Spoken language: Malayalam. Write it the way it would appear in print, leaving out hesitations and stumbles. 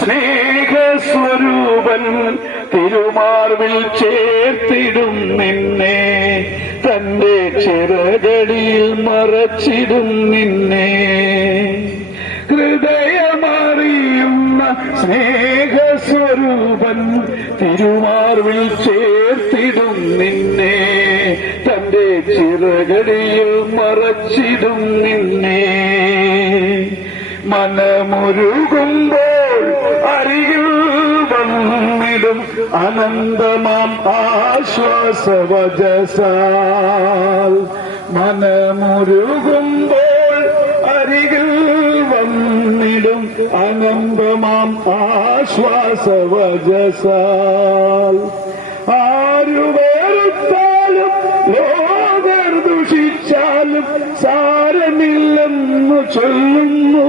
സ്നേഹസ്വരൂപൻ തിരുമാർവിൽ ചേർത്തിടും നിന്നെ, തന്റെ ചിറകടിയിൽ മറച്ചിടും നിന്നെ. ഹൃദയമറിയുന്ന സ്നേഹസ്വരൂപൻ തിരുമാർവിൽ ചേർത്തിടും നിന്നെ, തന്റെ ചിറകടിയിൽ മറച്ചിടും നിന്നെ. മനമൊരുകുമ്പോൾ അരികിൽ വന്നിടും അനന്തമാം ആശ്വാസവചസാൽ. മനമൊരുകുമ്പോൾ അരികിൽ വന്നിടും അനന്തമാം ആശ്വാസവചസാൽ. ആരു വെറുത്താലും ലോകർ ദുഷിച്ചാലും സാരമില്ലെന്നു ചൊല്ലുന്നു